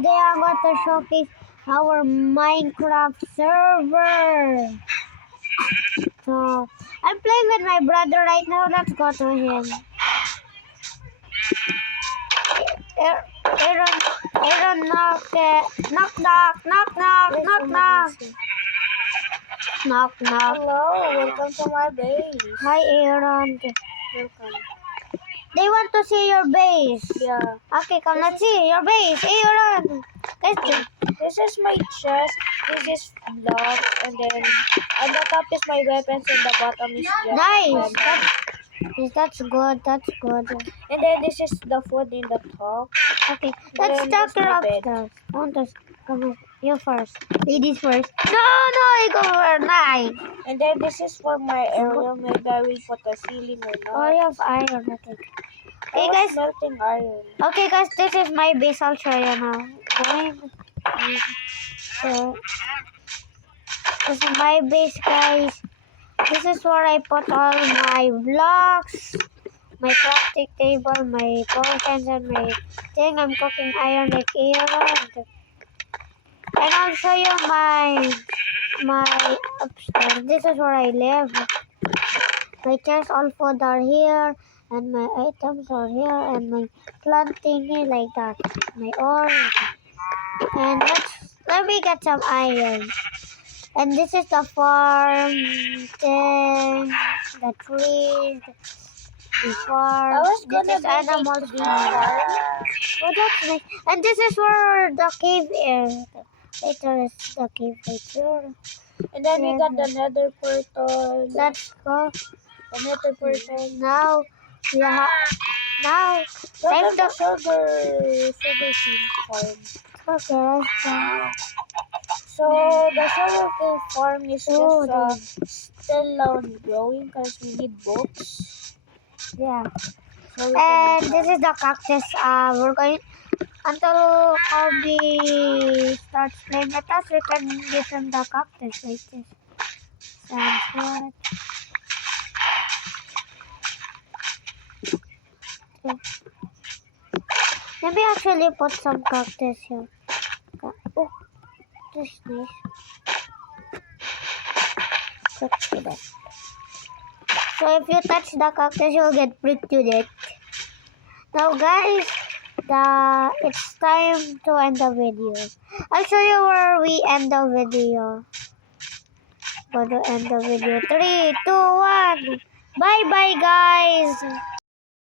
today I'm going to showcase our Minecraft server. So, I'm playing with my brother right now. Let's go to him. Aaron, knock, knock, knock. Knock. Hello, welcome to my base. Hi, Aaron. Welcome. They want to see your base. Yeah. Okay, come, let's see your base. Aaron. This is my chest. This is blocks, and then on the top is my weapons, and the bottom is just Nice. weapons. That's good. And then this is the food in the top. Okay, let's Then talk there's my bed. upstairs. I want to come on. You first. Ladies first. No, you go for nice. And then this is for my area. Maybe I will put a ceiling or not. Oh, you have iron. Okay. I was guys. melting iron. Okay, guys, this is my base. I'll show you now. So, this is my base, guys. This is where I put all my blocks, my crafting table, my potions, and my thing. I'm cooking iron like Aaron. And I'll show you my upstairs. This is where I live. My chest, all food are here, and my items are here, and my planting here like that. My ore. And let me get some iron. And this is the farm thing, the trees, the farm. I was This gonna is animals farm. Oh, that's nice. And this is where the cave is. Later is the cave later. And then we got the nether portal. Let's go. The nether portal. Now, time The to... sugar cane farm. Okay, let's go. So the sugar cane farm is just still growing because we need books. Yeah. So And this is the cactus. We're going until Kobe starts playing with us. We can give him the cactus like this. Sounds good. Okay. Maybe actually put some cactus here. Oh, this is nice. So if you touch the cactus, you'll get pricked to death. Now guys, it's time to end the video. I'll show you where we end the video. Gonna end the video. 3, 2, 1. Bye bye guys.